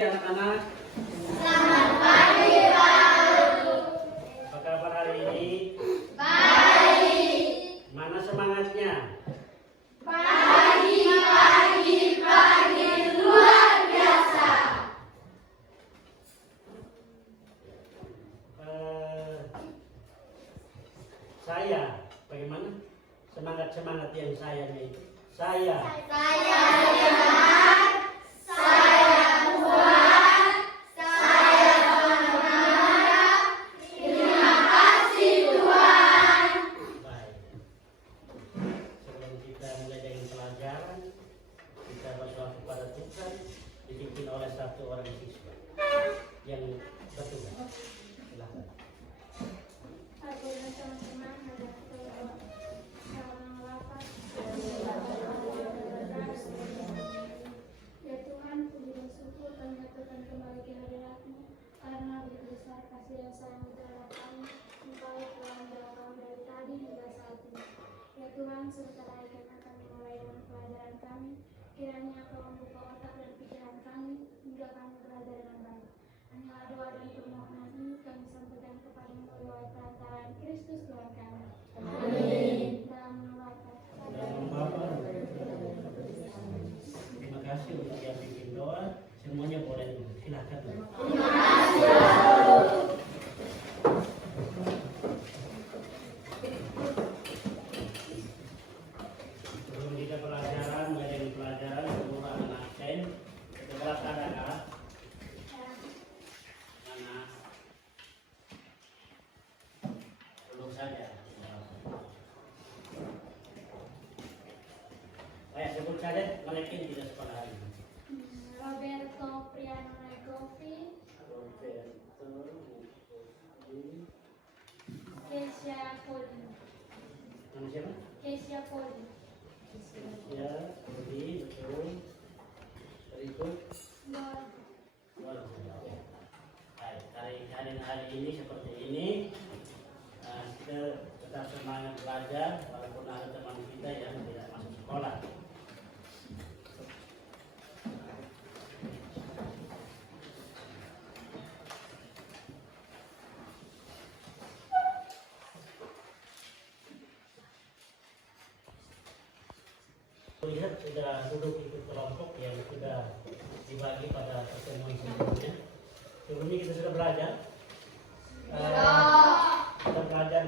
Anak-anak, Selamat pagi Pak. apa kabar hari ini? Baik. Mana semangatnya? Pagi luar biasa. Saya, bagaimana? Semangat yang sayanya itu. Saya Saya sehat, saya kuat, saya semangat. Terima kasih Tuhan. baik. Sebelum kita mulai dengan pelajaran, kita berdoa kepada Tuhan, dipimpin oleh satu orang siswa yang bertugas. Silakan. Teman-teman, ya Tuhan, puji dan syukur kami nyatakan kembali ke hadirat-Mu karena begitu besar kasih dan sayang terhadap kami. Engkau telah menjaga kami dari tadi hingga saat ini. Ya Tuhan, sebentar lagi kami akan memulai dengan pelajaran kami. Kiranya Kau membuka otak dan pikiran kami hingga kami belajar dengan baik. Hanyalah doa dan permohonan ini kami sampaikan kepada-Mu lewat perantaraan Kristus Tuhan kami. Amin. Dalam nama Bapa. Terima kasih untuk yang bikin doa. Semuanya boleh duduk. Silakan. Terima kasih. Sebelum kita pelajaran, mulai pelajaran, semua anak absen. Setelah adakah? Mana? Belum saja. Baik, sebut saja mereka yang tidak sekolah hari ini. Roberto Priano Negovi, Kesia Poli. Nama siapa? Kesia Poli. Ya, Budi, betul. Berikut. Dor. Baik, hari ini seperti ini. Kita tetap semangat belajar walaupun ada teman kita yang tidak masuk sekolah. Lihat sudah duduk ikut kelompok yang sudah dibagi pada pertemuan sebelumnya. Sebelumnya kita sudah belajar. Kita belajar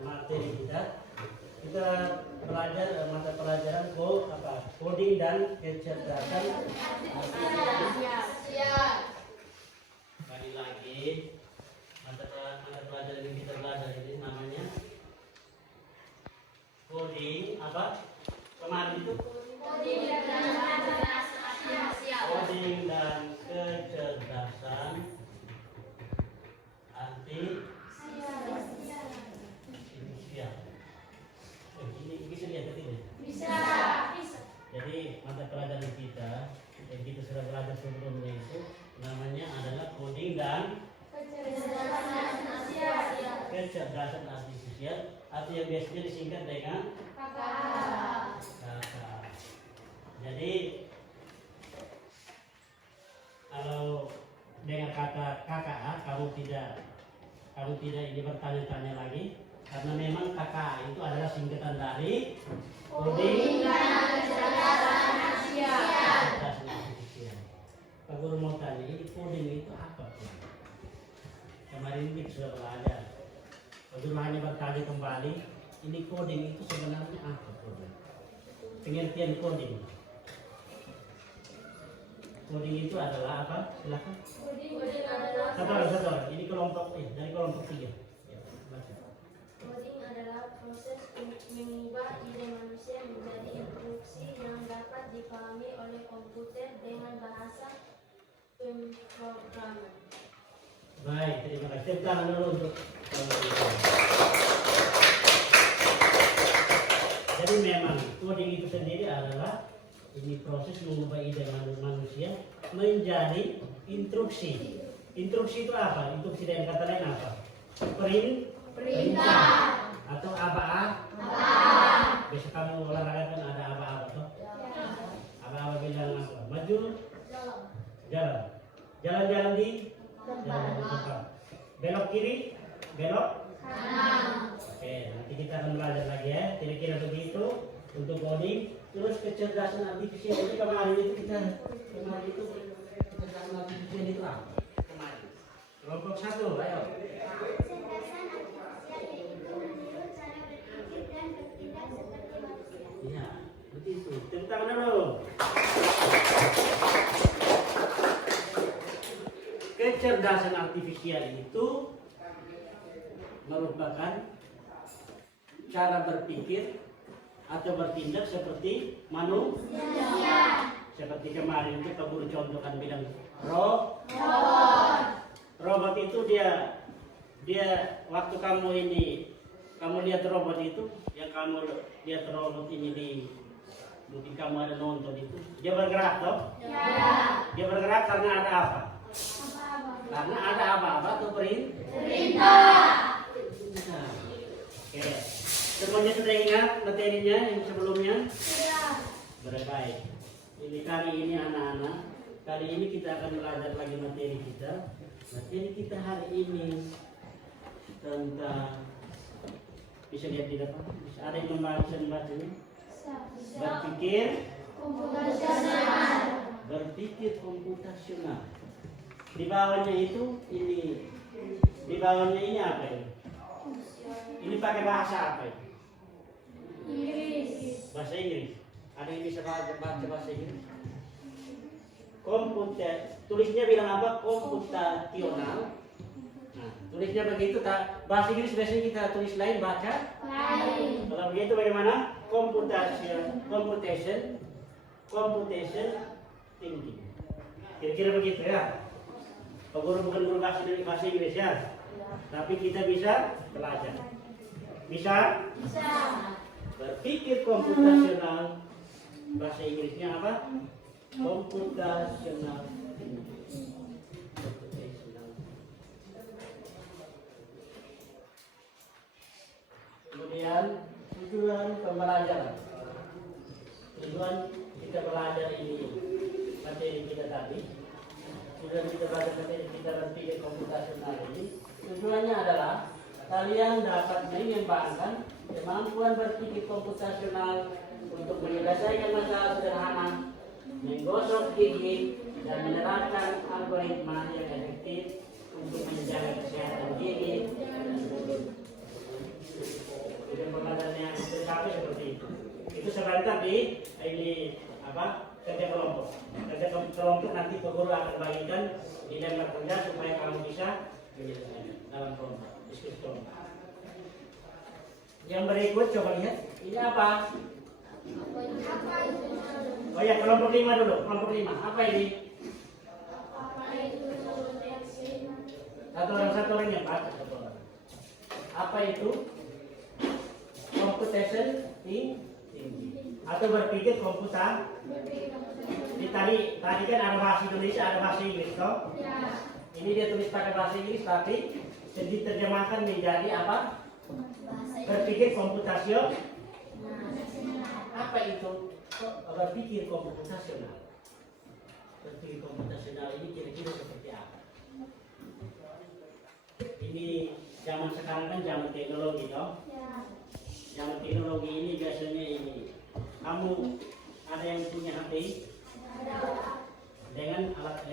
materi kita. Kita belajar mata pelajaran coding dan kecerdasan. Kali lagi mata pelajaran yang kita belajar ini namanya coding apa? Kemarin itu coding dan kecerdasan artifisial. Ini bisa lihat tidak? Bisa. Jadi mata pelajaran kita yang kita sudah belajar sebelumnya itu namanya adalah coding dan kecerdasan artifisial atau yang biasanya disingkat dengan Kakak. kakak. Jadi kalau dengan kata kakak kamu tidak ini bertanya-tanya lagi karena memang kakak itu adalah singkatan dari coding dan kecerdasan artifisial. Pak Guru mau tanya, ini coding itu apa? Kemarin kita sudah belajar. Pak Guru hanya bertanya kembali, ini coding itu sebenarnya apa? Coding? Pengertian coding. Coding itu adalah apa? Silakan. Sabar. Ini kelompok dari kelompok 3. Ya, baca. Coding adalah proses untuk mengubah ide manusia menjadi instruksi yang dapat dipahami oleh komputer dengan bahasa pemrograman. Baik, terima kasih. Tepuk tangan dulu untuk jadi memang coding itu sendiri adalah ini proses mengubah ide manusia menjadi instruksi. Instruksi itu apa? Instruksi dengan kata lain apa? Perintah atau aba-aba. Biasa kamu olahraga kan ada aba-aba tuh. Aba-aba bilang apa? Maju, jalan. Jalan-jalan di depan. Belok kiri, belok kanan. Oke, nanti kita akan belajar lagi ya. Kira-kira begitu untuk coding. Terus kecerdasan artifisial ini kemarin itu kecerdasan artifisial itu apa? Kemarin. Kelompok 1, ayo. Kecerdasan artifisial yaitu meniru cara berpikir dan bertindak seperti manusia. Iya, begitu. Tepuk tangan dulu. Kecerdasan artifisial itu merupakan cara berpikir atau bertindak seperti manusia. Seperti kemarin itu Pak Guru contohkan bilang robot itu dia waktu kamu lihat robot itu, yang kamu lihat robot ini di mungkin kamu ada nonton itu, dia bergerak toh? Ya. Dia bergerak karena ada apa? Karena ada apa-apa atau perintah. Oke. Semuanya sudah ingat materinya yang sebelumnya? Baik. Ini kali ini anak-anak, kali ini kita akan belajar lagi materi kita. Materi kita hari ini tentang, bisa lihat di depan, bisa ada yang membacanya? Berpikir komputasional. Di bawahnya itu di bawahnya ini apa ini? Ini pakai bahasa apa ini? Inggris. Bahasa Inggris. Ada yang bisa baca bahasa Inggris? Tulisnya bilang apa? Komputasional. Nah, tulisnya begitu. Bahasa Inggris biasanya kita tulis lain, baca lain. Kalau begitu bagaimana? Computation thinking. Kira-kira begitu ya. Pak Guru bukan guru bahasa Inggris ya, tapi kita bisa belajar. Bisa? Berpikir komputasional. Bahasa Inggrisnya apa? Komputasional. Kemudian tujuan pembelajaran. Tujuan kita belajar ini materi kita tadi. Tujuan kita belajar materi kita berpikir komputasional ini. Tujuannya adalah kalian dapat mengembangkan kemampuan berpikir komputasional untuk menyelesaikan masalah sederhana, menggosok gigi, dan menerapkan algoritma yang efektif untuk menjaga kesehatan gigi dan mulut. Tujuan pembelajarannya sampai seperti itu. Itu sebentar di ini apa? Kerja kelompok. Kerja kelompok nanti Pak Guru akan bagikan di lembar kerja supaya kamu bisa menyelesaikan dalam kelompok, diskusi kelompok. Yang berikut coba lihat, ini apa? Oh ya, kelompok 5 dulu, kelompok 5. Apa ini? Satu orang yang baca satu orang. Apa itu? Computation thinking atau berpikir komputer. Tadi kan ada bahasa Indonesia, ada bahasa Inggris toh? Ya. Ini dia tulis pakai bahasa Inggris tapi diterjemahkan menjadi apa? Berpikir komputasional. Apa itu? Berpikir komputasional. Berpikir komputasional ini kira-kira seperti apa? Ini zaman sekarang kan zaman teknologi toh? Ya. Zaman teknologi ini biasanya ini. Kamu ada yang punya HP? Dengan alat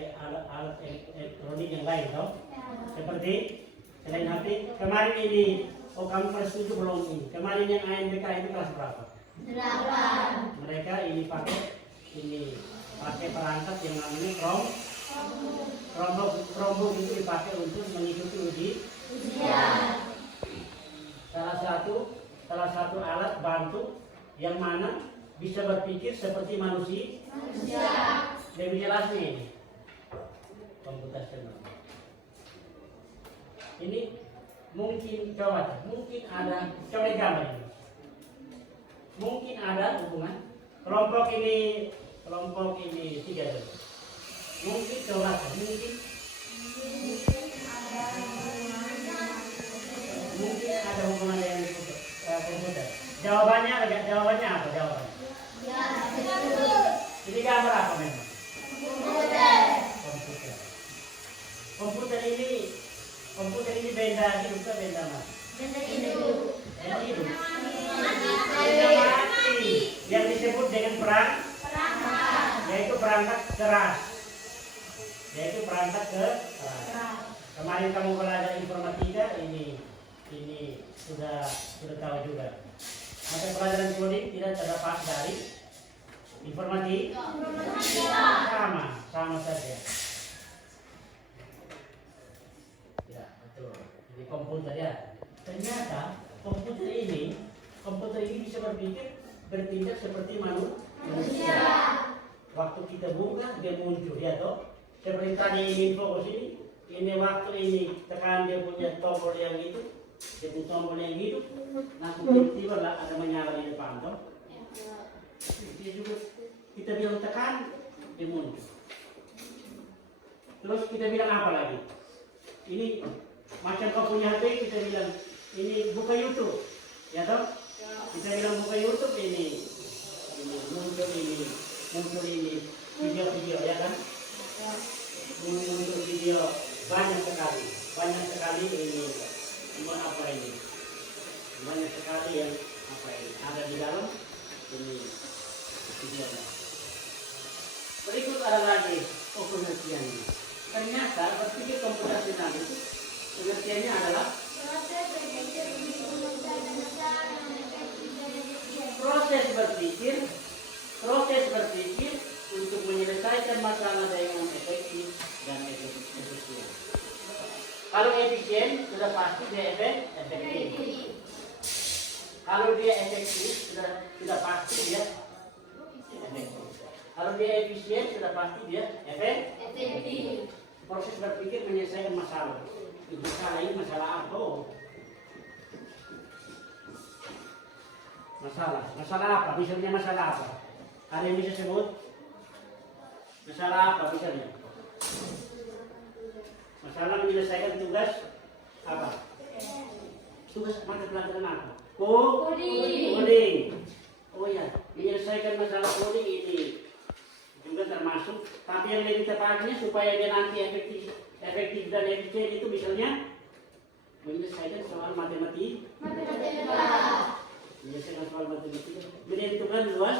elektronik yang lain toh? Seperti selain HP. Kemarin ini, kamu kelas 7 belum ini. Kemarin yang ANBK itu kelas berapa? 8. Mereka ini pakai perangkat yang namanya Chromebook itu dipakai untuk mengikuti ujian. Salah satu alat bantu yang mana bisa berpikir seperti manusia. Lebih jelasnya ini komputasional. Ini mungkin coba gambar ini. Mungkin ada hubungan kelompok ini 3 dulu. Mungkin coba mungkin ada hubungan dengan komputer. Jawabannya apa? Jawabannya. Ini gambar apa memang? Komputer. komputer ini benda hidup atau benda mati? Benda hidup. Benda hidup. Benda mati. Yang disebut dengan perangkat, yaitu perangkat keras. Kemarin kamu belajar informatika, ini sudah tahu juga. Mata pelajaran coding tidak terlepas dari informatika. Sama saja. Ya, betul. Ini komputer ya. Ternyata komputer ini bisa bertindak seperti manusia. Waktu kita buka dia muncul ya toh. Seperti tadi ini info sini. Ini waktu ini tekan dia punya tombol yang itu, dia punya tombol yang hidup, langsung tiba-tiba lah ada menyala di depan toh. Dia juga kita bilang tekan dia muncul. Terus kita bilang apa lagi? Ini macam kau punya HP kita bilang ini buka YouTube, ya toh? Kita bilang buka YouTube ini muncul ini video ya kan? Muncul video banyak sekali ini apa ini? Banyak sekali yang apa ini ada di dalam ini videonya. Berikut ada lagi pengertiannya. Ternyata berpikir komputasional itu pengertiannya adalah proses berpikir untuk menyelesaikan masalah dengan efektif dan efisien. Kalau efisien sudah pasti dia efektif. Kalau dia efektif sudah pasti dia efektif. Kalau dia efisien sudah pasti dia efektif. Proses berpikir menyelesaikan masalah. Masalah ini masalah apa? Masalah apa? Misalnya masalah apa? Ada yang bisa sebut? Masalah apa misalnya? Masalah menyelesaikan tugas apa? Tugas mata pelajaran apa? Coding. Oh ya, menyelesaikan masalah coding ini juga termasuk. Tapi yang lebih tepatnya supaya dia nanti efektif dan efisien itu misalnya menyelesaikan soal matematika. Menyelesaikan soal matematika. Menentukan luas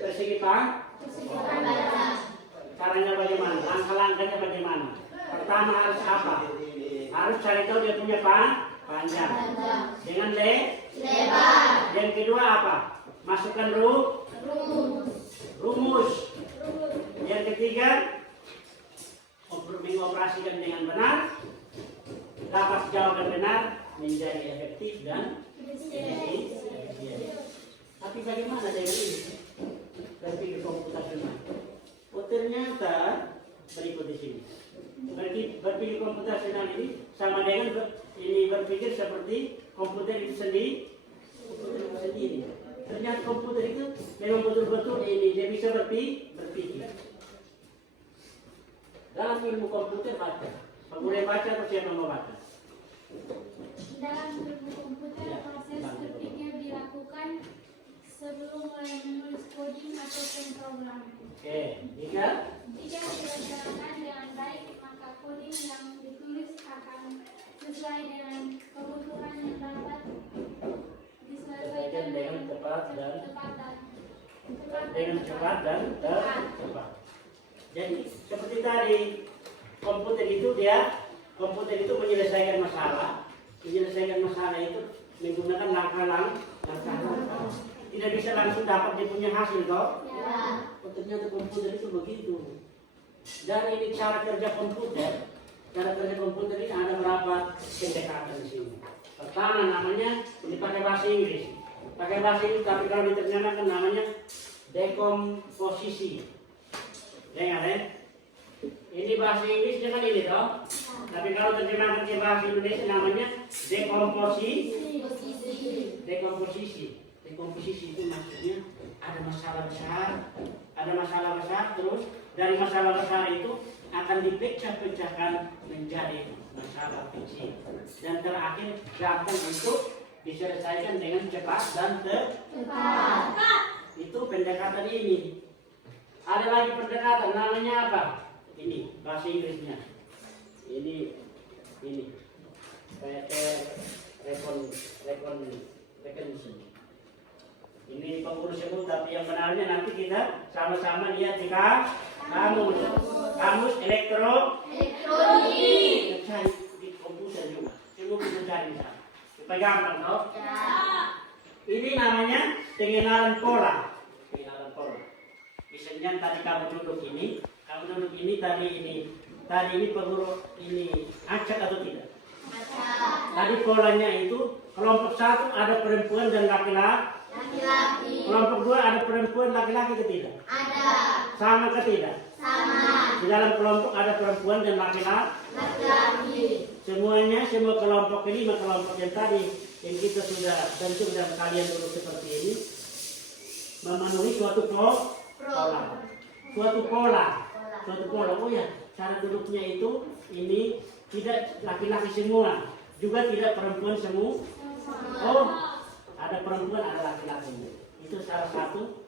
persegi pangkat. Caranya bagaimana? Langkah-langkahnya bagaimana? Pertama harus apa? Harus cari tahu dia punya panjang. Dengan lebar. Yang kedua apa? Masukkan rumus. Yang ketiga mengoperasikan dengan benar. Dapat jawaban benar menjadi efektif dan efisien. Tapi bagaimana dengan ini? Berpikir komputasional. Oh ternyata berikut di sini. Berpikir komputasional ini sama dengan ini berpikir seperti komputer itu sendiri. Ternyata komputer itu memang betul-betul ini dia bisa berpikir. Dalam ilmu komputer baca. Boleh baca atau siapa mau baca? Dalam ilmu komputer proses berpikir dilakukan sebelum mulai menulis coding atau program. Oke, jika tidak dilaksanakan dengan baik, maka coding yang ditulis akan sesuai dengan kebutuhan yang dapat diselesaikan dengan cepat dan tepat. Jadi seperti tadi komputer itu menyelesaikan masalah itu menggunakan langkah-langkah. Tidak bisa langsung dapat dia punya hasil toh? Ya. Oh, ternyata komputer itu begitu. Dan ini cara kerja komputer ini ada berapa pendekatan di sini. Pertama namanya ini pakai bahasa Inggris. Tapi kalau diterjemahkan namanya dekomposisi. Dengar ya? Ini bahasa Inggris dengan ini toh. Tapi kalau terjemahkan ke bahasa Indonesia namanya dekomposisi itu maksudnya ada masalah besar, terus dari masalah besar itu akan dipecah-pecahkan menjadi masalah kecil dan terakhir gampang untuk diselesaikan dengan cepat dan tepat. Itu pendekatan ini. Ada lagi pendekatan namanya apa? Ini bahasa Inggrisnya. ini recognition. Ini pengurus sebut, tapi yang benarnya nanti kita sama-sama lihat di kamus elektronik. Cari di komputer juga. Semua bisa cari sana. Supaya gampang toh? Ini namanya pengenalan pola. Pengenalan pola. Misalnya tadi kamu duduk ini tadi ini pengurus ini acak atau tidak? Tadi polanya itu kelompok 1 ada perempuan dan laki-laki. Kelompok 2 ada perempuan laki-laki ke tidak? Ada. Sama ke tidak? Sama. Di dalam kelompok ada perempuan dan laki-laki. Semua kelompok ini, 5 kelompok yang tadi yang kita sudah bentuk dan kalian dulu seperti ini memenuhi suatu pola. Suatu pola. Oh ya, cara duduknya itu ini tidak laki-laki semua, juga tidak perempuan semua. Oh, ada perempuan, ada laki-laki. Itu salah satu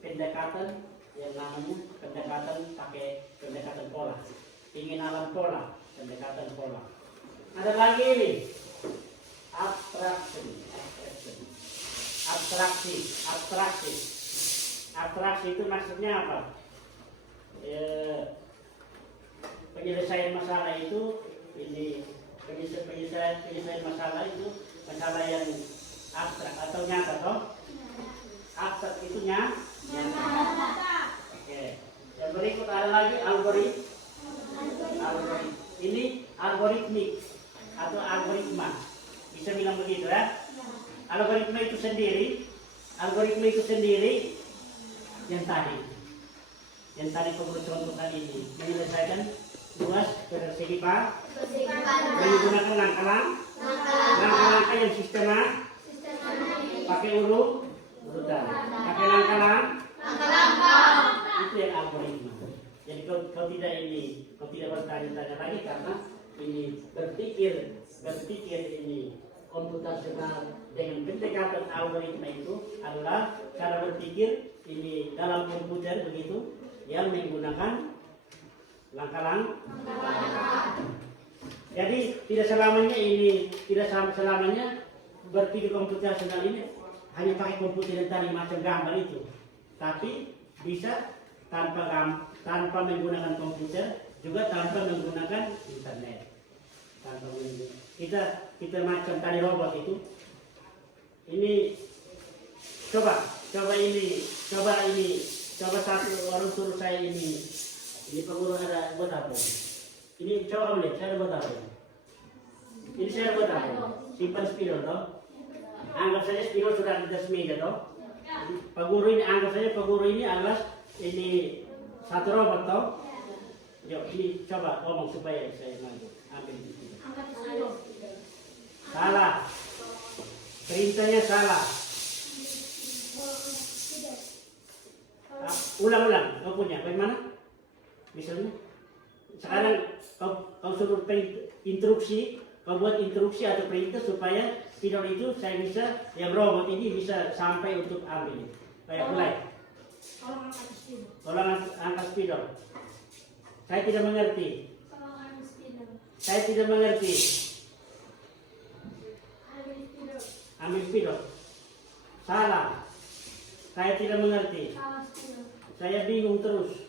pendekatan yang namanya pendekatan pola. Pengenalan pola, pendekatan pola. Ada lagi ini abstraksi itu maksudnya apa? Penyelesaian masalah itu penyelesaian masalah itu masalah yang abstrak atau nyata toh? Abstrak itu nyata. Oke. Yang berikut ada lagi algoritma. Ini algoritmik atau algoritma. Bisa bilang begitu ya? Algoritma itu sendiri yang tadi contoh tadi ini menyelesaikan tugas persegi menggunakan langkah-langkah yang sistematis, pakai urutan, pakai langkah itu yang algoritma. Jadi kau tidak bertanya-tanya lagi karena ini berpikir ini komputasional dengan pendekatan algoritma itu adalah cara berpikir ini dalam komputer begitu yang menggunakan langkah-langkah. Jadi tidak selamanya berpikir komputasional ini hanya pakai komputer yang tadi macam gambar itu, tapi bisa tanpa menggunakan komputer, juga tanpa menggunakan internet. Kita macam tadi robot itu. Ini coba satu orang suruh saya ini pengurus ada buat apa? Ini coba lihat saya buat apa? Ini saya buat apa? Simpan spidol toh. Anggap saja spidol sudah di atas meja toh. Pengurus ini anggap saja pengurus ini adalah ini satu robot toh. Yuk ini coba ngomong supaya saya ambil spidol. Salah. Perintahnya salah. Ulang, kau punya, bagaimana? Misalnya, sekarang kau suruh instruksi, kau buat instruksi atau perintah supaya spidol itu saya bisa, yang robot ini bisa sampai untuk ambil. Baik, mulai. Tolong angkat spidol. Saya tidak mengerti. Ambil spidol. Salah. Saya tidak mengerti. Saya bingung terus.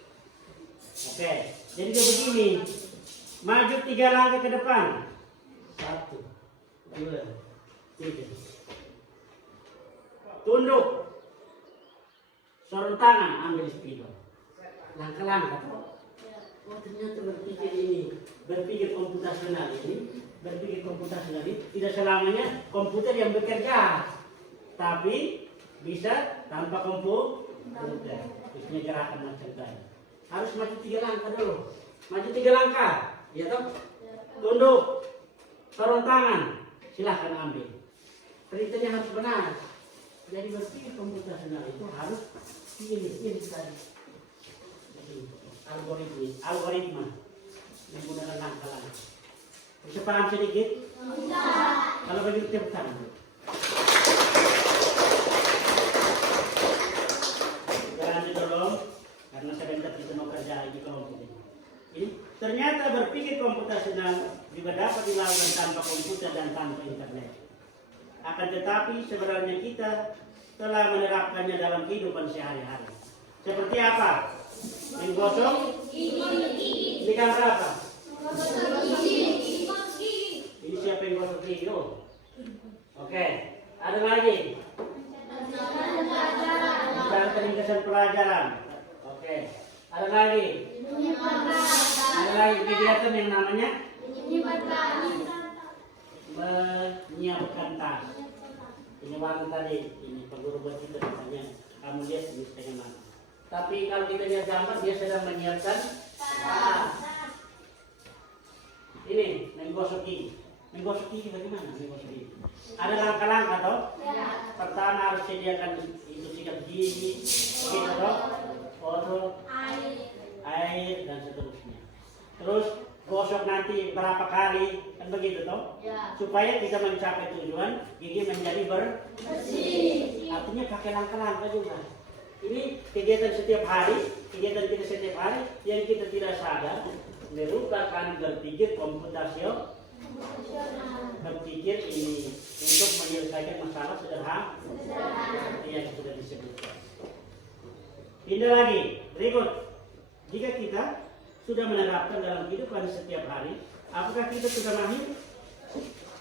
Oke, jadi begini. Maju 3 langkah ke depan. 1, 2, 3. Tunduk. Sorong tangan, ambil spidol. Langkah-langkah. Oh ternyata berpikir komputasional ini tidak selamanya komputer yang bekerja, tapi bisa tanpa komputer. Terusnya gerakan macam tadi. Harus maju 3 langkah dulu. Maju 3 langkah, ya toh? Tunduk, sorong tangan, silahkan ambil. Perintahnya harus benar. Jadi berpikir komputasional itu harus ini tadi. Algoritma menggunakan langkah-langkah. Bisa paham sedikit? Kalau begitu tepuk tangan. Jangan didorong karena sebentar kita mau kerja di kelompok ini. Ini ternyata berpikir komputasional juga dapat dilakukan tanpa komputer dan tanpa internet. Akan tetapi sebenarnya kita telah menerapkannya dalam kehidupan sehari-hari. Seperti apa? Menggosok gigi. Ini gambar apa? Ini siapa yang gosok gigi? Oh. Oke, ada lagi. Menjalankan peningkatan pelajaran. Oke, ada lagi. Ada lagi kegiatan yang namanya menyiapkan tas. Ini warna tadi, ini pengguru buat kita misalnya. Kamu lihat ini setengah mana. Tapi kalau kita lihat gambar dia sedang menyiapkan tas. Ini menggosok gigi. Menggosok gigi bagaimana? Menggosok gigi. Ada langkah-langkah toh? Pertama harus sediakan itu sikat gigi, begitu toh? Odol, air dan seterusnya. Terus gosok nanti berapa kali, kan begitu toh? Supaya kita mencapai tujuan gigi menjadi bersih. Artinya pakai langkah-langkah juga. Ini kegiatan setiap hari, kegiatan kita setiap hari yang kita tidak sadar merupakan berpikir komputasional. Berpikir ini untuk menyelesaikan masalah sederhana seperti yang sudah disebutkan. Pindah lagi, berikut. Jika kita sudah menerapkan dalam kehidupan setiap hari, apakah kita sudah mahir?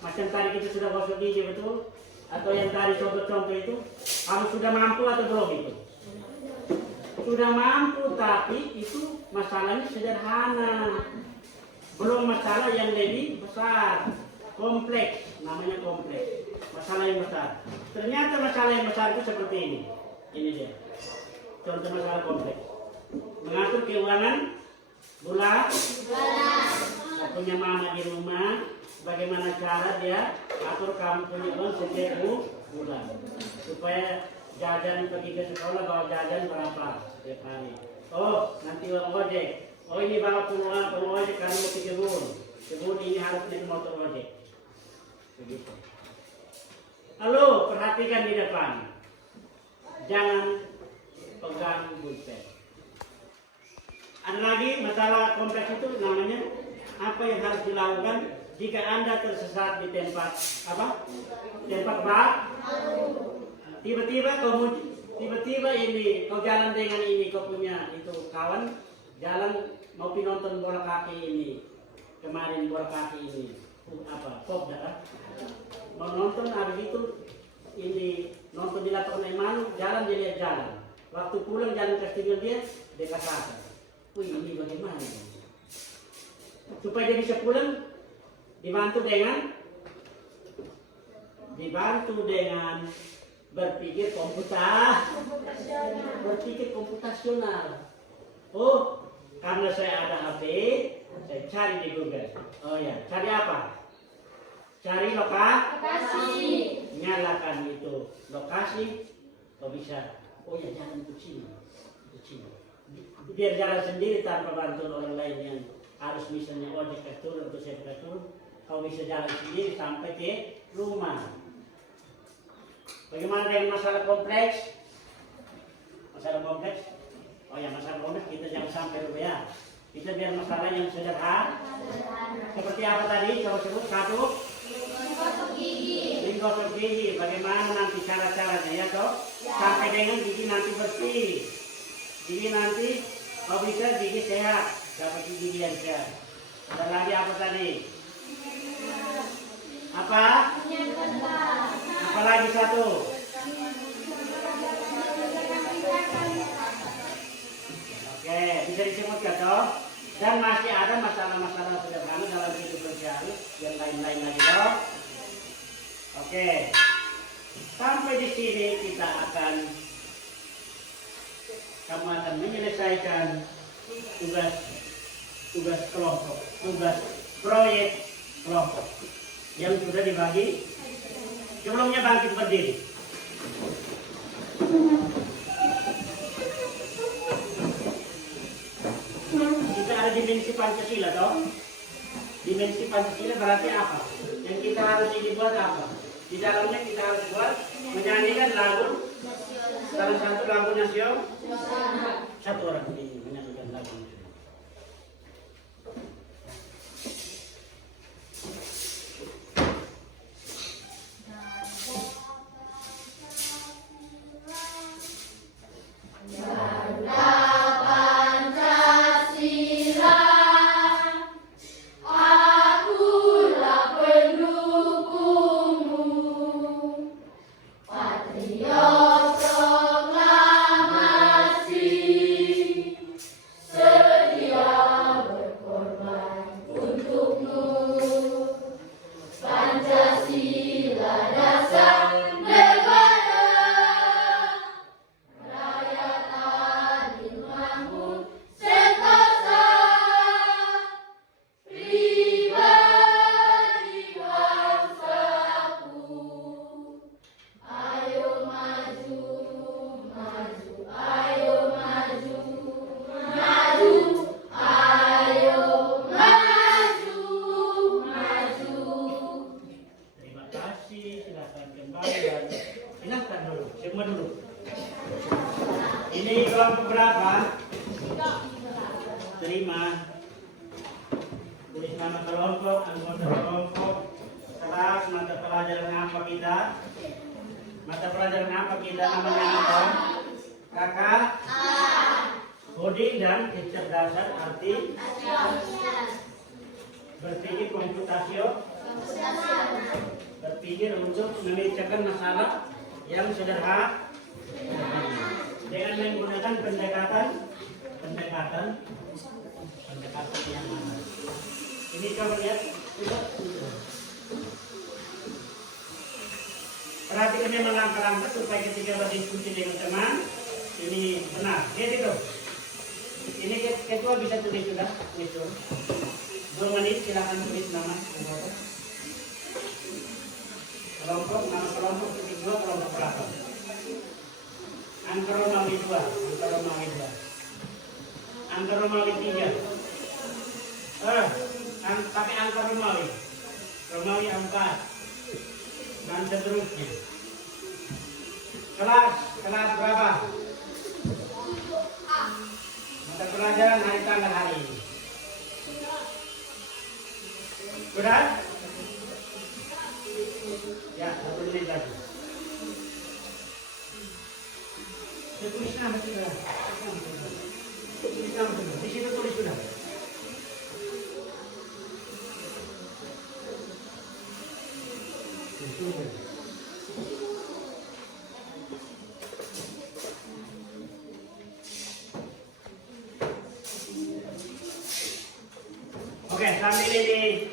Macam tadi kita sudah gosok gigi betul? Atau yang tadi contoh-contoh itu, harus sudah mampu atau belum itu? Sudah mampu, tapi itu masalahnya sederhana. Belum masalah yang lebih besar, kompleks, namanya kompleks. Masalah yang besar. Ternyata masalah yang besar itu seperti ini. Ini dia. Contoh masalah kompleks. Mengatur keuangan bulan. Punya mama di rumah, bagaimana cara dia atur kamu punya uang setiap bulan. Supaya jajan pergi ke sekolah bawa jajan berapa setiap hari. Oh, nanti uang ojek. Oh, ini bawa uang ojek karena mau ke kebun. Kebun ini harus naik motor ojek. Begitu. Lalu perhatikan di depan. Jangan pegang pulpen. Ada lagi masalah kompleks itu namanya apa yang harus dilakukan jika Anda tersesat di tempat apa? Tempat baru. Tiba-tiba ini kau jalan dengan ini kau punya itu kawan jalan mau nonton bola kaki ini kemarin bola kaki ini apa pop dah mau nonton habis itu ini nonton di lapangan malu jalan dia lihat jalan waktu pulang jalan ke studio dia katakan wih ini bagaimana supaya dia bisa pulang dibantu dengan berpikir komputasional. Oh, karena saya ada HP, saya cari di Google. Oh ya, cari apa? Cari lokasi. Nyalakan itu lokasi. Kau bisa. Oh ya, jangan ke sini. Biar jalan sendiri tanpa bantuan orang lain yang harus misalnya ojek turun atau saya turun. Kau bisa jalan sendiri sampai ke rumah. Bagaimana dengan masalah kompleks? Masalah kompleks? Oh ya, masalah kompleks kita jangan sampai dulu ya. Kita biar masalah yang sederhana. Seperti apa tadi? Coba sebut satu. Menggosok gigi. Bagaimana nanti cara-caranya ya toh? Sampai dengan gigi nanti bersih. Gigi nanti kalau bisa gigi sehat. Dapat gigi yang sehat. Ada lagi apa tadi? Apa? Apalagi satu. Oke, bisa disebutkan toh. Dan masih ada masalah-masalah sederhana dalam kehidupan sehari yang lain-lain lagi toh. Oke. Sampai di sini kamu akan menyelesaikan tugas kelompok, tugas proyek kelompok yang sudah dibagi. Sebelumnya bangkit berdiri. Kita ada dimensi Pancasila toh. Dimensi Pancasila berarti apa? Yang kita harus dibuat apa? Di dalamnya kita harus buat menyanyikan lagu. Salah satu lagu nasional. Satu orang ini menyanyikan lagu nasional. terima. Tulis nama kelompok, anggota kelompok, kelas, mata pelajaran apa kita? Mata pelajaran apa kita namanya apa? Kakak? Coding dan kecerdasan arti berpikir komputasi. Berpikir untuk memecahkan masalah yang sederhana dengan menggunakan pendekatan yang mana? Ini coba lihat, perhatikan memang langkah-langkah supaya ketika berdiskusi dengan teman ini benar. Lihat itu. Ini ketua bisa tulis sudah, tulis 2 menit silakan tulis nama kelompok, nama kelompok titik 2 kelompok belakang. Angka Romawi 2, angka Romawi 2, angka Romawi 3. Pakai angka Romawi 4 dan seterusnya. Kelas berapa? Mata pelajaran hari tanggal hari ini. Sudah? Ya, 1 menit lagi. Tulis nama sudah. Tulis nama sudah. Di situ tulis sudah. Oke, sambil ini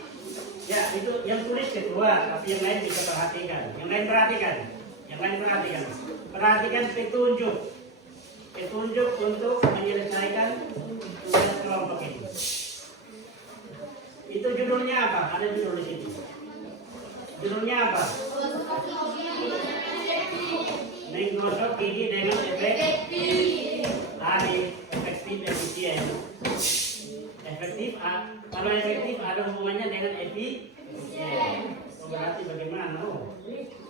ya itu yang tulis ketua, tapi yang lain bisa perhatikan. Yang lain perhatikan. Perhatikan petunjuk untuk menyelesaikan tugas kelompok ini. Itu judulnya apa? Ada judul di situ. Judulnya apa? Menggosok gigi dengan efektif. Efektif, efisien. Efektif, kalau efektif ada hubungannya dengan efisien. Berarti bagaimana?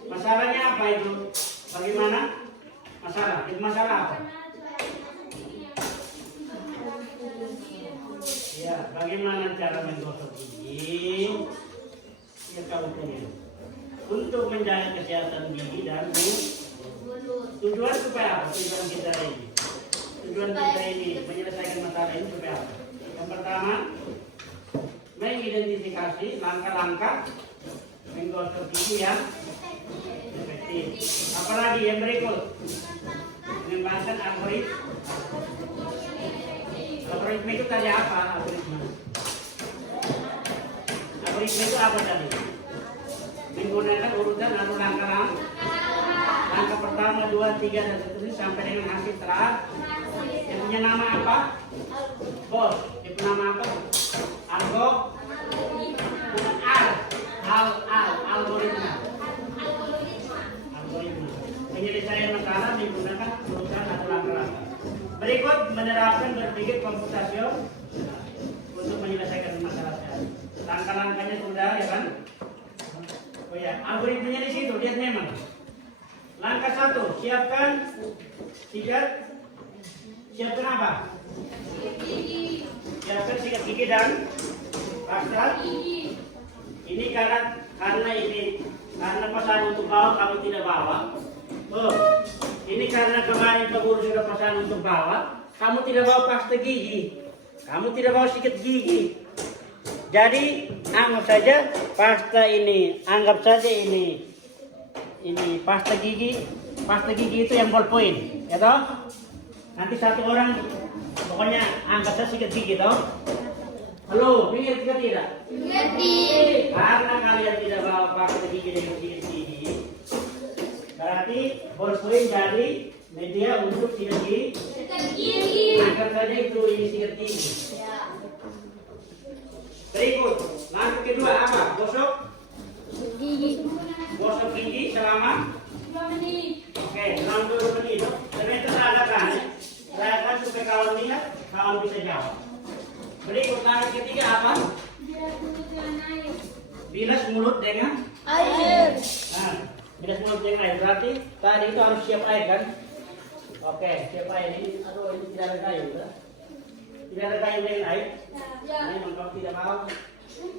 Masalahnya apa itu? Bagaimana? Masalah? Itu masalah apa? Ya, bagaimana cara menggosok gigi? Ya kamu punya. Untuk menjaga kesehatan gigi dan mulut. Tujuan supaya apa? Tujuan kita ini menyelesaikan masalah ini supaya apa? Yang pertama, mengidentifikasi langkah-langkah menggosok gigi yang efektif. Apalagi yang berikut, mengembangkan algoritma. Algoritma itu tadi apa? Algoritma itu apa tadi? Menggunakan urutan atau langkah pertama, 2, 3 dan seterusnya sampai dengan hasil terakhir. Yang punya nama apa? Bos. Yang punya nama apa? Algoritma. Penyelesaian masalah menggunakan urutan atau langkah-langkah. Berikut menerapkan berpikir komputasi untuk menyelesaikan masalah. Langkah-langkahnya sudah ya kan? Oh ya, algoritmanya di situ, lihat memang. Langkah 1, siapkan apa? Siapkan sikat gigi dan pasta. Ini karena pesan untuk bawa kamu tidak bawa. Oh, ini karena kemarin pengurus sudah pesan untuk bawa, kamu tidak bawa pasta gigi, kamu tidak bawa sikat gigi. Jadi anggap saja ini pasta gigi itu yang ballpoint, ya toh? Nanti satu orang pokoknya angkat saja sikat gigi toh. Halo, ingat tidak? Ingat. Karena kalian tidak bawa pasta gigi dengan sikat gigi, berarti ballpoint jadi media untuk sikat gigi. Angkat saja itu ini sikat gigi. Berikut, langkah kedua apa? Gosok gigi selama 2 menit. Oke, selama 2 menit. Ternyata ada kan? Saya akan supaya kawan lihat, kawan bisa jawab. Berikut, langkah ketiga apa? Bilas mulut dengan air. Nah, bilas mulut dengan air. Berarti tadi itu harus siap air kan? Oke, siap air ini. Aduh, ini tidak ada kayu, kan? Tidak ada kayu yang lain? Ya. Nah, memang kalau tidak mau,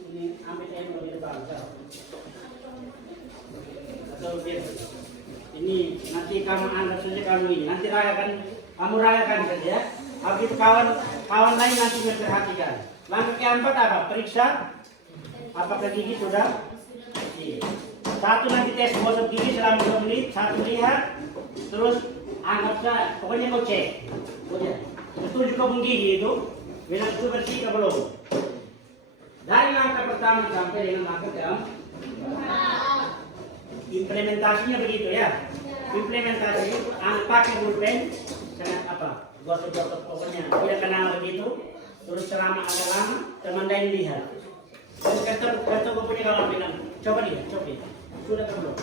ini ambil saya mau di depan. Atau biar ini nanti kamu anggap saja kamu ini. Nanti kamu rayakan saja ya. Habis itu kawan lain nanti memperhatikan. Langkah keempat apa? Periksa apakah gigi sudah bersih. Satu nanti tes gosok gigi selama 2 menit. Satu lihat, terus anggap saja. Pokoknya kau cek. Setuju kau gigi itu, bilang itu bersih atau belum? Dari langkah pertama sampai dengan langkah keempat. Implementasinya begitu ya. Implementasi pakai pulpen, apa? Gosok-gosok pokoknya. Tidak kenal begitu. Terus selama agak lama, teman lain lihat. Terus kata gue punya kawan bilang, coba lihat. Sudah ke belum?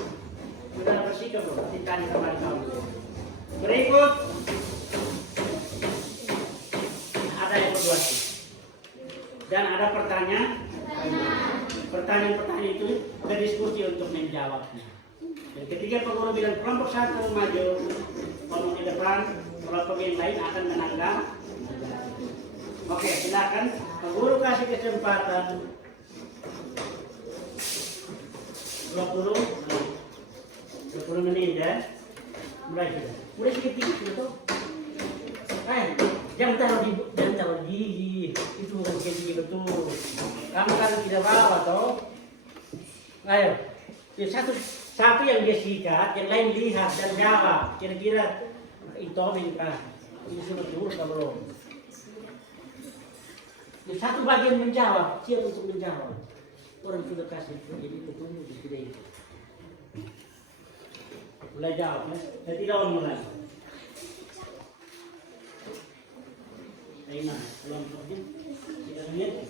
Sudah bersih ke belum? Tanya kembali kamu. Berikut ada evaluasi dan ada pertanyaan. Pertanyaan itu berdiskusi untuk menjawabnya. Dan ketika peguru bilang kelompok 1 maju, kelompok di depan, kelompok yang lain akan menangkap. Oke, silakan peguru kasih kesempatan 20 menit ya. Mulai sudah. Mulai sedikit itu. Jangan taruh di gigi. Itu bukan gigi betul. Kamu kan tidak bawa toh. Ayo. Satu yang dia sikat, yang lain lihat dan jawab. Kira-kira itu minta. Ini sudah betul atau belum? Satu bagian menjawab, siap untuk menjawab. Orang sudah kasih, jadi itu tunggu di sini. Mulai jawab, ya. Saya tidak mau mulai. Ayo, kelompoknya tidak lihat.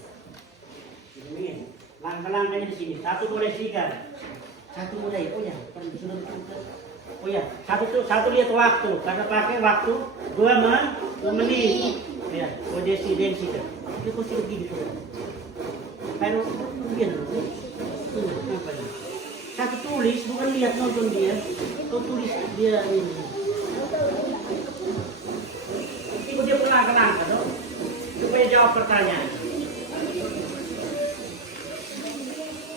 Langkah-langkahnya di sini. Satu boleh sikat. Satu mulai. Oh ya, sudah betul. Oh ya, satu lihat waktu. Karena pakai waktu 2 menit. Ya, kondisi densitas. Itu kunci begini sudah. Kalau kemudian apa ini? Satu tulis, bukan lihat nonton dia. Kau tulis dia ini. Ikut dia pelanggan-langgan, no? Supaya jawab pertanyaan.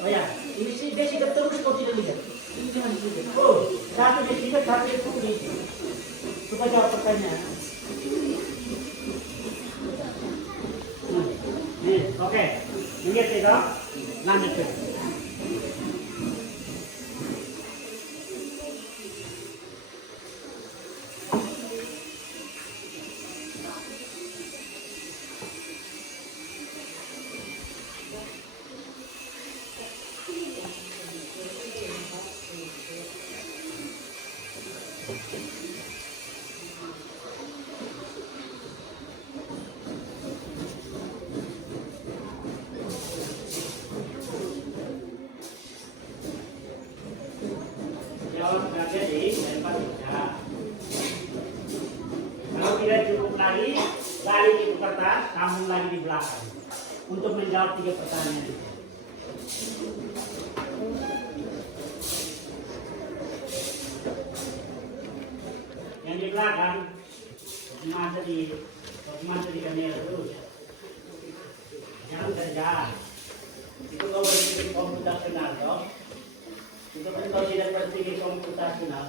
Oh ya, ini sih dia sikat terus kau tidak lihat. Ini jangan lihat. Oh, satu dia sikat, satu dia tulis. Supaya jawab pertanyaan. Oke, mengerti toh? Lanjut. Kalau tidak cukup lagi di kertas, sambung lagi di belakang untuk menjawab 3 pertanyaan itu. Yang di belakang, masa di kamera terus. Jangan kerja. Itu kau berpikir komputasional, toh? Itu kan kau tidak berpikir komputasional.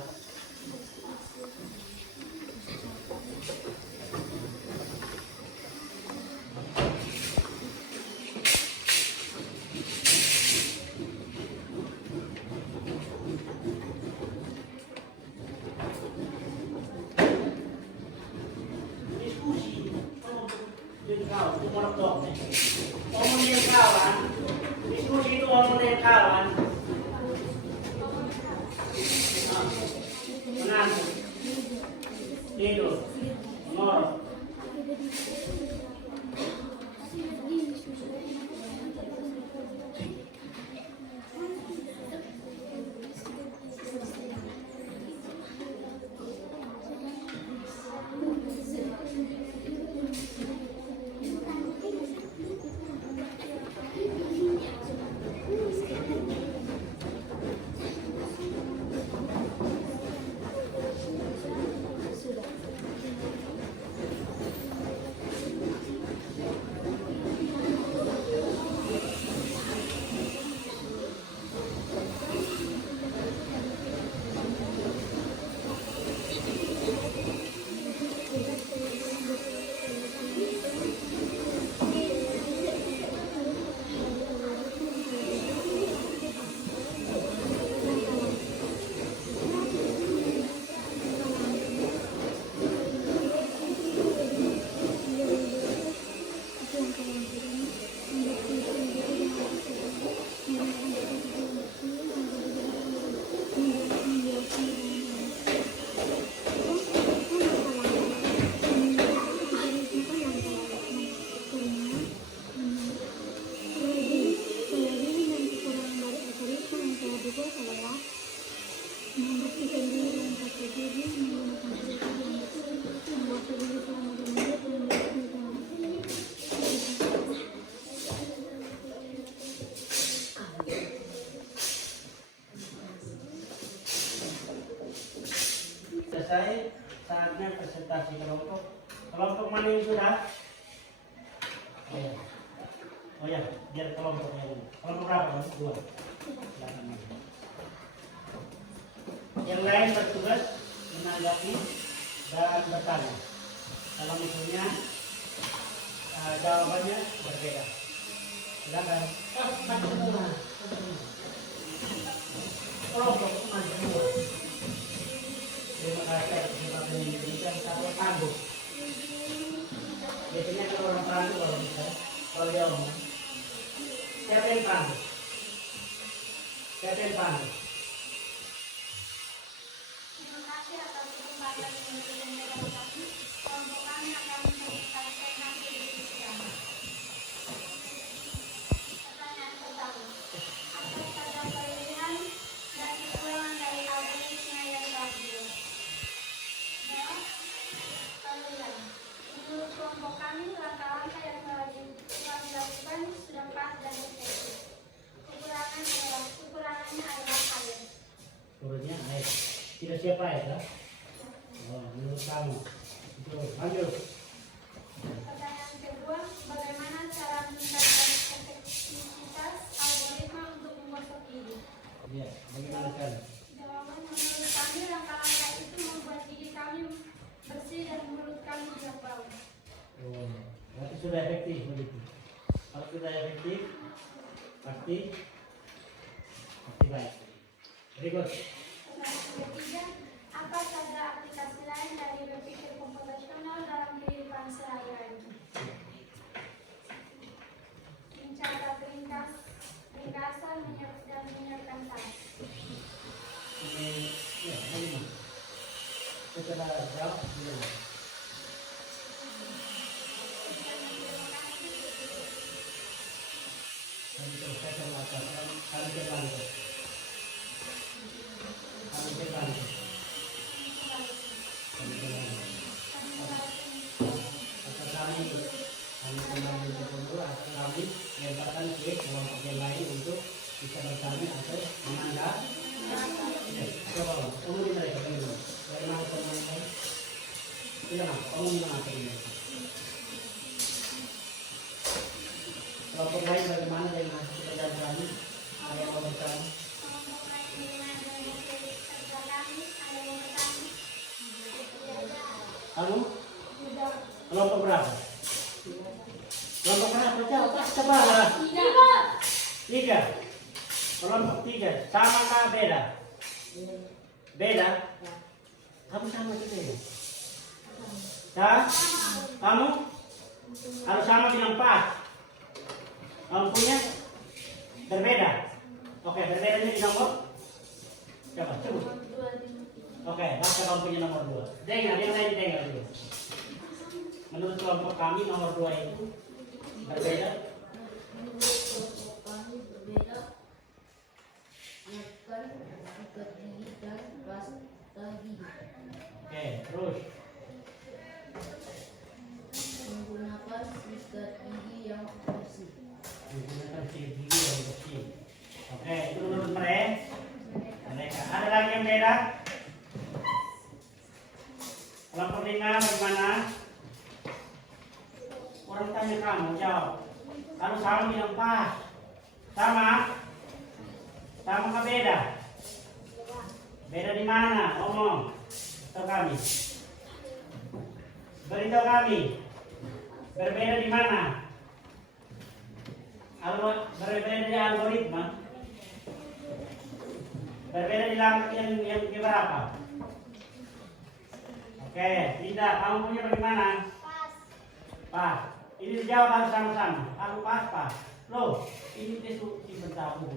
Diskusi itu orang dengan kawan. Menantu, tidur, ngorok. presentasi kelompok. Kelompok mana yang sudah? Oh ya, oh ya, biar kelompoknya dulu. Kelompok berapa? Kan? 2. Yang lain bertugas menanggapi dan bertanya. Kalau misalnya jawabannya berbeda. Silakan. Baca semua. Kelompok semua. Terima kasih atas kesempatan yang diberikan. Satu pandu. Biasanya kalau orang pandu kalau bisa, kalau dia omong, siapa yang pandu? Siapa yang pandu? Terima kasih atas kesempatan yang diberikan kepada kami. Kelompok kami akan memberikan tema pendidikan. Pertanyaan pertama. Apa saja kelebihan dan kekurangan dari algoritma yang terakhir? Jawab. Kelebihan. Menurut kelompok kami, langkah-langkah yang telah dilakukan sudah pas dan efektif. Kekurangannya adalah air. Turunnya air. Tidak siapa air, ya? Oh, menurut kamu. Itu lanjut. Pertanyaan kedua, bagaimana cara meningkatkan efektivitas algoritma untuk menggosok gigi? Iya, bagaimana cara? Jawaban, menurut kami langkah-langkah itu membuat gigi kami bersih dan mulut kami tidak bau. Oh, berarti sudah efektif begitu. Kalau sudah efektif, pasti baik. Berikut. Pertanyaan ketiga, apa saja aplikasi lain dari berpikir komputasional dalam kehidupan sehari-hari? Mencatat ringkasan, dan menyiapkan tas. Ini, ya, ini. Setelah jawab, dia. Nanti selesai mengatakan, kami terbantu. Kami terbantu. Kami terbantu. Kata kami kembali ke dulu, atau kami lemparkan ke kelompok yang lain untuk bisa bertanya atau menanggap. Ya, coba umum mereka dulu. Bagaimana teman lain? Tidak mampu, umum mana tadi? Kelompok lain bagaimana dengan pekerjaan kami? Ada yang mau bertanya? Kelompok lain bagaimana dengan kerja kami? Ada yang bertanya? Kamu? Tidak. Kelompok berapa? Kelompok berapa? Jawab, cobalah. 3. Kelompok 3. Sama kah beda? Beda? Kamu sama juga ya? Ya? Kamu? Harus sama bilang pas. Kamu punya? Berbeda? Oke, berbedanya di nomor? Coba, sebut. Oke, baca kamu punya nomor 2. Dengar, yang lain dengar dulu. Menurut kelompok kami nomor 2 itu berbeda. Menurut kelompok kami berbeda. Makan, sikat gigi dan pasta gigi. Oke, terus. Menggunakan sikat gigi yang bersih. Menggunakan sikat gigi yang bersih. Oke, itu menurut mereka. Ada lagi yang beda? Kelompok 5 bagaimana? Orang tanya kamu, jawab. Kalau sama bilang pas. Sama? Sama kah beda? Beda di mana? Omong. Beritahu kami. Beritahu kami. Berbeda di mana? Berbeda di algoritma. Berbeda di langkah yang keberapa? Oke, tidak. Kamu punya bagaimana? Pas. Ini dijawab harus sama-sama. Aku pas. Loh, ini destruksi bertabuh.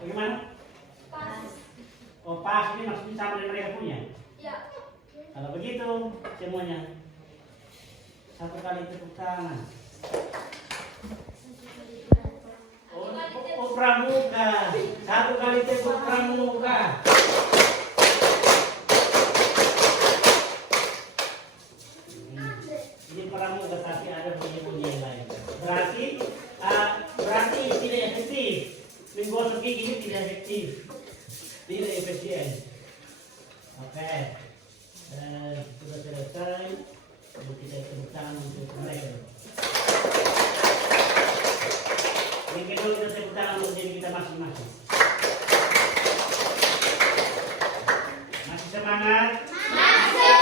Bagaimana? Pas. Oh, pas ini maksudnya sama dengan mereka punya. Ya. Kalau begitu, semuanya satu kali tepuk tangan. Oh, pramuka. Satu kali tepuk pramuka. Ini pramuka tapi ada bunyi-bunyi yang lain. Berarti tidak efektif. Menggosok gigi ini tidak efektif. Tidak efisien. Oke. Sudah selesai. masih? Masih semangat? Silakan.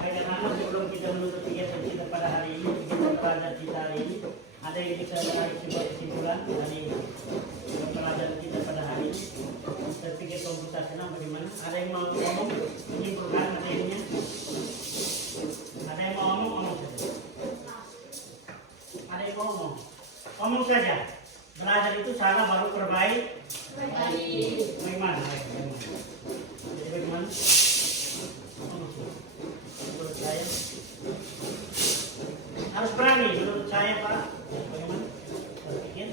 Baik anak-anak, sebelum kita menutup kegiatan kita pada hari ini, kegiatan pelajaran kita hari ini, ada yang bisa menarik sebuah kesimpulan dari pelajaran kita pada hari ini. Berpikir komputasional bagaimana? Ada yang mau ngomong menyimpulkan materinya? Ada yang mau ngomong saja. Ada yang mau ngomong saja. Belajar itu salah baru perbaik. Bagaimana? Jadi bagaimana? Menurut saya harus berani. Menurut saya Pak. Bagaimana? Berpikir.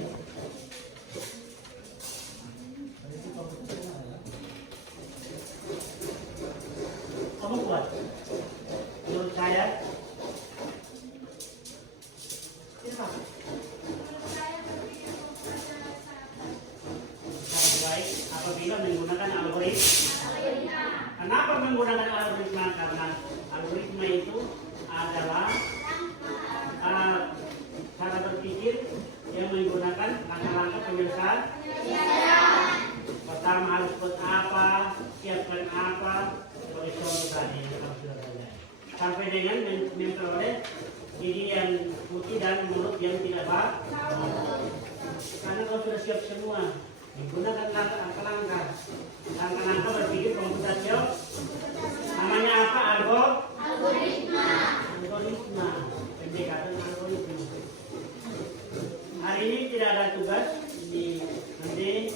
Kamu kuat? Menurut saya tidak. Sangat baik apabila menggunakan algoritma. Kenapa menggunakan algoritma? Karena algoritma itu adalah cara berpikir yang menggunakan langkah-langkah penyelesaian. Pertama harus buat apa, siapkan apa, sebagai contoh tadi yang harus dilakukan. Sampai dengan memperoleh gigi yang putih dan mulut yang tidak baik. Karena kalau sudah siap semua, menggunakan langkah-langkah berpikir komputasi. Namanya apa? Algoritma. Pendekatan algoritma. Hari ini tidak ada tugas. Nanti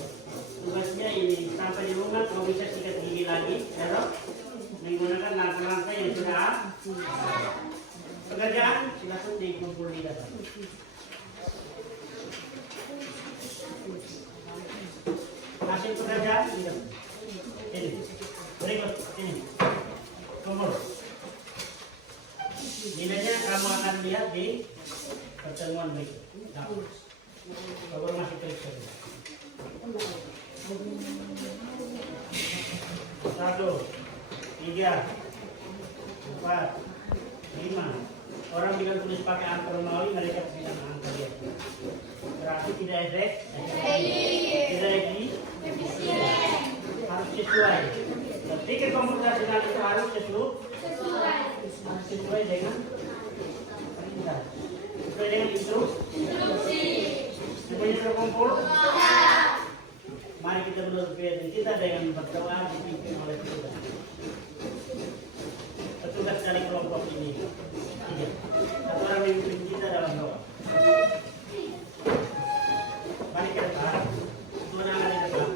tugasnya ini sampai di rumah kalau bisa sikat gigi lagi, menggunakan langkah-langkah yang sudah pekerjaan silakan dikumpul di data. Hasil pekerjaan ini berikut ini kumpul. Nilainya kamu akan lihat di pertemuan berikut. Coba masih periksa. 1, 3, 4, 5. Orang dengan tulis pakai angka Romawi, mereka bilang angka dia. Berarti tidak efektif, harus sesuai. Berpikir komputasional itu harus sesuai dengan perintah, sesuai dengan instruksi. Semuanya sudah kumpul. Mari kita menutup kegiatan kita dengan berdoa dipimpin oleh petugas. Petugas dari kelompok ini. Satu orang memimpin kita dalam doa. Mari ke depan. Tuhan ada di depan.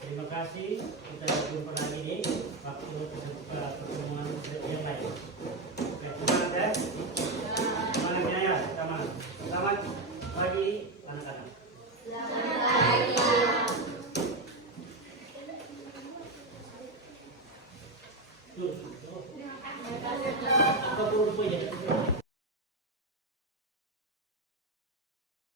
Terima kasih. Kita jumpa lagi di waktu